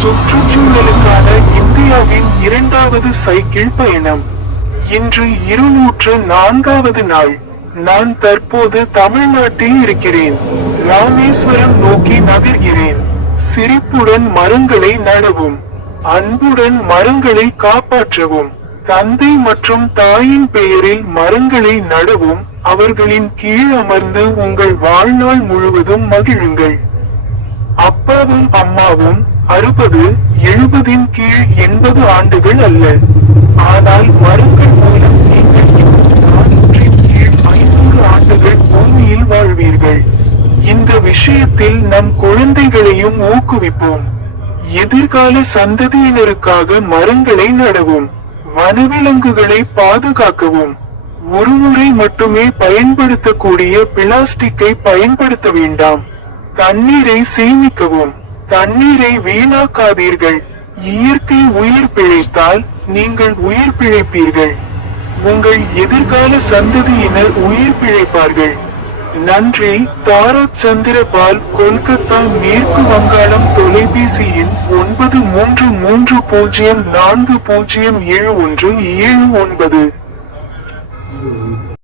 சுற்றுச்சூழலுக்கான இந்தியாவின் இரண்டாவது சைக்கிள் பயணம். இன்று 204வது நாள். நான் தற்போது தமிழ்நாட்டில் இருக்கிறேன். ராமேஸ்வரம் நோக்கி நகர்கிறேன். சிரிப்புடன் மரங்களை நடவும், அன்புடன் மரங்களை காப்பாற்றவும், தந்தை மற்றும் தாயின் பெயரில் மரங்களை நடவும், அவர்களின் கீழ் அமர்ந்து உங்கள் வாழ்நாள் முழுவதும் மகிழுங்கள். அப்பாவும் அம்மாவும் 60, 70 கீழ் 80 ஆண்டுகள் அல்ல. ஆனால் மரங்கள் மூலம் நீங்கள் 400 கீழ் 500 ஆண்டுகள் பூமியில் வாழ்வீர்கள். இந்த விஷயத்தில் நம் குழந்தைகளையும் ஊக்குவிப்போம். எதிர்கால சந்ததியினருக்காக மரங்களை நடவும், வனவிலங்குகளை பாதுகாக்கவும். ஒருமுறை மட்டுமே பயன்படுத்தக்கூடிய பிளாஸ்டிக்கை பயன்படுத்த வேண்டாம். தண்ணீரை சேமிக்கவும், தண்ணீரை வீணாக்காதீர்கள். இயற்கை உயிர் பிழைத்தால் நீங்கள் உயிர் பிழைப்பீர்கள். உங்கள் எதிர்கால சந்ததியினர் உயிர் பிழைப்பார்கள். நன்றி. தாரக் சந்திரபால், கொல்கத்தா, மேற்கு வங்காளம். தொலைபேசி எண் 9330407179.